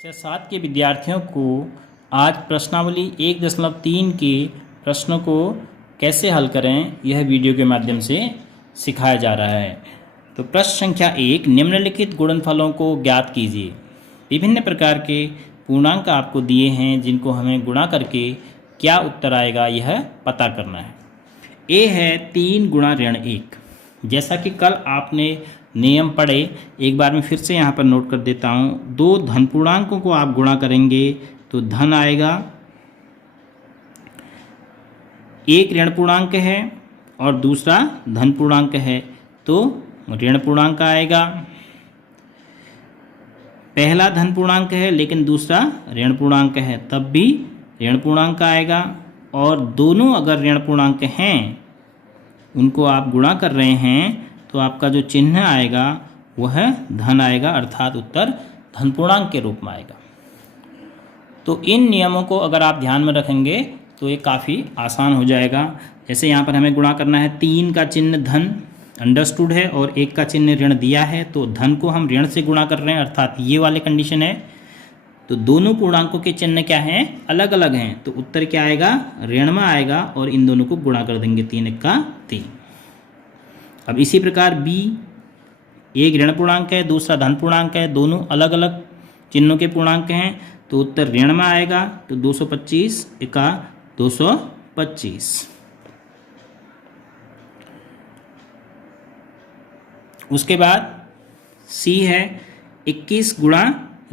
कक्षा 7 के विद्यार्थियों को आज प्रश्नावली 1.3 के प्रश्नों को कैसे हल करें यह वीडियो के माध्यम से सिखाया जा रहा है। तो प्रश्न संख्या 1, निम्नलिखित गुणनफलों को ज्ञात कीजिए। विभिन्न प्रकार के पूर्णांक आपको दिए हैं जिनको हमें गुणा करके क्या उत्तर आएगा यह पता करना है। ए है 3 गुणा ऋण 1। जैसा कि कल आपने नियम पढ़े, एक बार मैं फिर से यहाँ पर नोट कर देता हूँ। दो धन पूर्णांकों को आप गुणा करेंगे तो धन आएगा, एक ऋण पूर्णांक है और दूसरा धन पूर्णांक है तो ऋण पूर्णांक आएगा। पहला धन पूर्णांक है लेकिन दूसरा ऋण पूर्णांक है तब भी ऋण पूर्णांक आएगा। और दोनों अगर ऋण पूर्णांक हैं उनको आप गुणा कर रहे हैं तो आपका जो चिन्ह आएगा वह धन आएगा, अर्थात उत्तर धन पूर्णांक के रूप में आएगा। तो इन नियमों को अगर आप ध्यान में रखेंगे तो ये काफ़ी आसान हो जाएगा। जैसे यहाँ पर हमें गुणा करना है, 3 का चिन्ह धन अंडरस्टूड है और 1 का चिन्ह ऋण दिया है, तो धन को हम ऋण से गुणा कर रहे हैं, अर्थात ये वाले कंडीशन है। तो दोनों पूर्णांकों के चिन्ह क्या हैं, अलग अलग हैं, तो उत्तर क्या आएगा, ऋण में आएगा और इन दोनों को गुणा कर देंगे, 3 1 का 3। अब इसी प्रकार बी, एक ऋण पूर्णांक है दूसरा धन पूर्णांक है, दोनों अलग अलग चिन्हों के पूर्णांक हैं तो उत्तर ऋण में आएगा। तो 225 एका 225। उसके बाद सी है 21 गुणा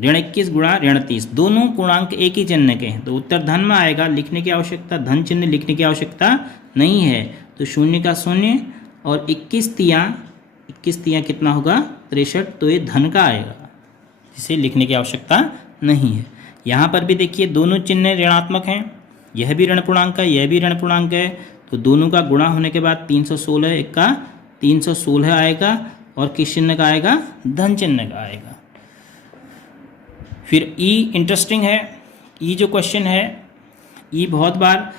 ऋण 21 गुणा ऋण 30। दोनों पूर्णांक एक ही चिन्ह के हैं तो उत्तर धन में आएगा। लिखने की आवश्यकता, धन चिन्ह लिखने की आवश्यकता नहीं है, तो 0 का 0 और 21 तियाँ कितना होगा 63, तो ये धन का आएगा, जिसे लिखने की आवश्यकता नहीं है। यहाँ पर भी देखिए दोनों चिन्ह ऋणात्मक हैं, यह भी ऋण पूर्णांक है यह भी ऋण पूर्णांक है, तो दोनों का गुणा होने के बाद 316 1 का 316 आएगा और किस चिन्ह का आएगा, धन चिन्ह का आएगा। फिर ई इंटरेस्टिंग है। ई जो क्वेश्चन है, ई बहुत बार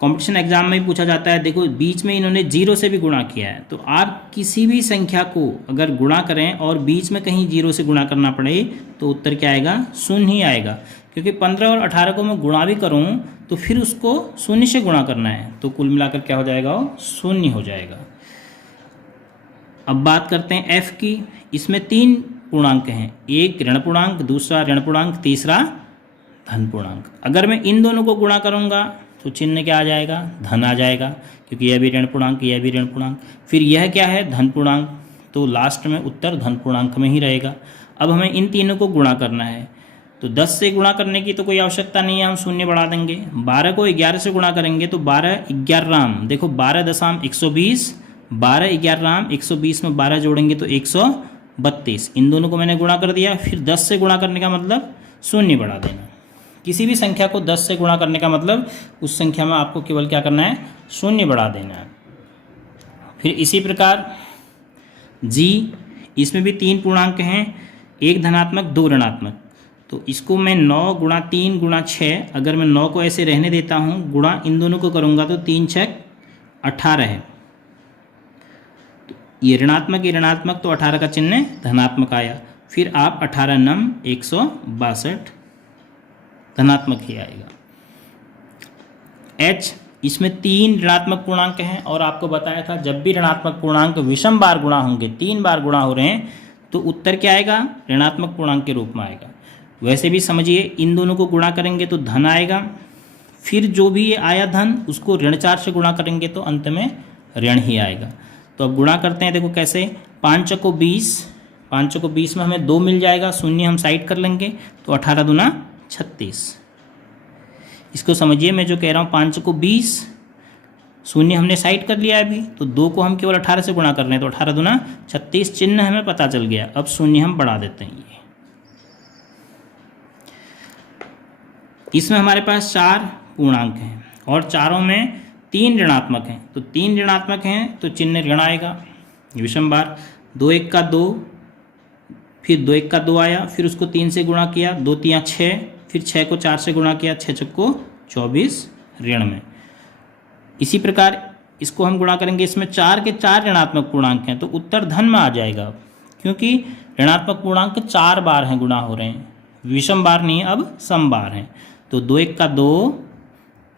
कंपटीशन एग्जाम में भी पूछा जाता है। देखो बीच में इन्होंने 0 से भी गुणा किया है, तो आप किसी भी संख्या को अगर गुणा करें और बीच में कहीं 0 से गुणा करना पड़े तो उत्तर क्या आएगा, 0 ही आएगा। क्योंकि 15 और 18 को मैं गुणा भी करूं तो फिर उसको 0 से गुणा करना है, तो कुल मिलाकर क्या हो जाएगा, वो 0 हो जाएगा। अब बात करते हैं एफ की। इसमें 3 पूर्णांक हैं, एक ऋण पूर्णांक, दूसरा ऋण पूर्णांक, तीसरा धन पूर्णांक। अगर मैं इन दोनों को गुणा करूंगा तो चिन्ह क्या आ जाएगा, धन आ जाएगा, क्योंकि यह भी ऋण पूर्णांक यह भी ऋण पूर्णांक। फिर यह क्या है, धन पूर्णांक, तो लास्ट में उत्तर धन पूर्णांक में ही रहेगा। अब हमें इन तीनों को गुणा करना है, तो 10 से गुणा करने की तो कोई आवश्यकता नहीं है, हम 0 बढ़ा देंगे। 12 को 11 से गुणा करेंगे तो 12 11 देखो 12 दशम 120, 12 11 120 में 12 जोड़ेंगे तो 132। इन दोनों को मैंने गुणा कर दिया। फिर 10 से गुणा करने का मतलब 0 बढ़ा देना। किसी भी संख्या को 10 से गुणा करने का मतलब उस संख्या में आपको केवल क्या करना है, 0 बढ़ा देना है। फिर इसी प्रकार जी, इसमें भी 3 पूर्णांक हैं, एक धनात्मक 2 ऋणात्मक। तो इसको मैं 9 गुणा 3 गुणा 6, अगर मैं 9 को ऐसे रहने देता हूँ, गुणा इन दोनों को करूँगा तो 3 6 18 है। तो ये ऋणात्मक तो 18 का चिन्ह धनात्मक आया। फिर आप 18 नम 162 धनात्मक ही आएगा। एच, इसमें 3 ऋणात्मक पूर्णांक हैं और आपको बताया था जब भी ऋणात्मक पूर्णांक विषम बार गुणा होंगे, 3 बार गुणा हो रहे हैं, तो उत्तर क्या आएगा, ऋणात्मक पूर्णांक के रूप में आएगा। वैसे भी समझिए इन दोनों को गुणा करेंगे तो धन आएगा। फिर जो भी ये आया धन उसको ऋण 4 से गुणा करेंगे तो अंत में ऋण ही आएगा। तो अब गुणा करते हैं, देखो कैसे, 5 को 20, 5 को 20 में हमें 2 मिल जाएगा, 0 हम साइड कर लेंगे तो 18 दूना 36। इसको समझिए मैं जो कह रहा हूँ, 5 को 20, 0 हमने साइड कर लिया अभी, तो 2 को हम केवल 18 से गुणा कर रहे हैं तो 18 दूना 36, चिन्ह हमें पता चल गया। अब 0 हम बढ़ा देते हैं। ये इसमें हमारे पास 4 पूर्णांक हैं और चारों में 3 ऋणात्मक हैं, तो 3 ऋणात्मक हैं तो चिन्ह ऋण आएगा, विषम बार। 2 1 का 2, फिर 2 1 का 2 आया, फिर उसको 3 से गुणा किया, 2 3 6, फिर 6 को 4 से गुणा किया, 6 6 को 24 ऋण में। इसी प्रकार इसको हम गुणा करेंगे, इसमें 4 के 4 ऋणात्मक पूर्णांक हैं तो उत्तर धन में आ जाएगा, क्योंकि ऋणात्मक पूर्णांक 4 बार हैं गुणा हो रहे हैं। विषम बार नहीं है, अब सम बार हैं। तो 2 1 का 2,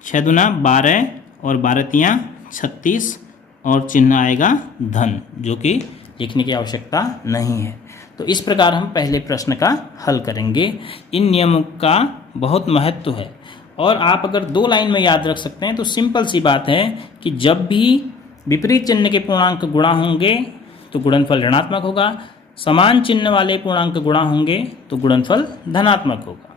6 दूना 12 और 12 तियाँ 36 और चिन्ह आएगा धन, जो कि लिखने की आवश्यकता नहीं है। तो इस प्रकार हम पहले प्रश्न का हल करेंगे। इन नियमों का बहुत महत्व है और आप अगर 2 लाइन में याद रख सकते हैं तो सिंपल सी बात है कि जब भी विपरीत चिन्ह के पूर्णांक गुणा होंगे तो गुणनफल ऋणात्मक होगा, समान चिन्ह वाले पूर्णांक गुणा होंगे तो गुणनफल धनात्मक होगा।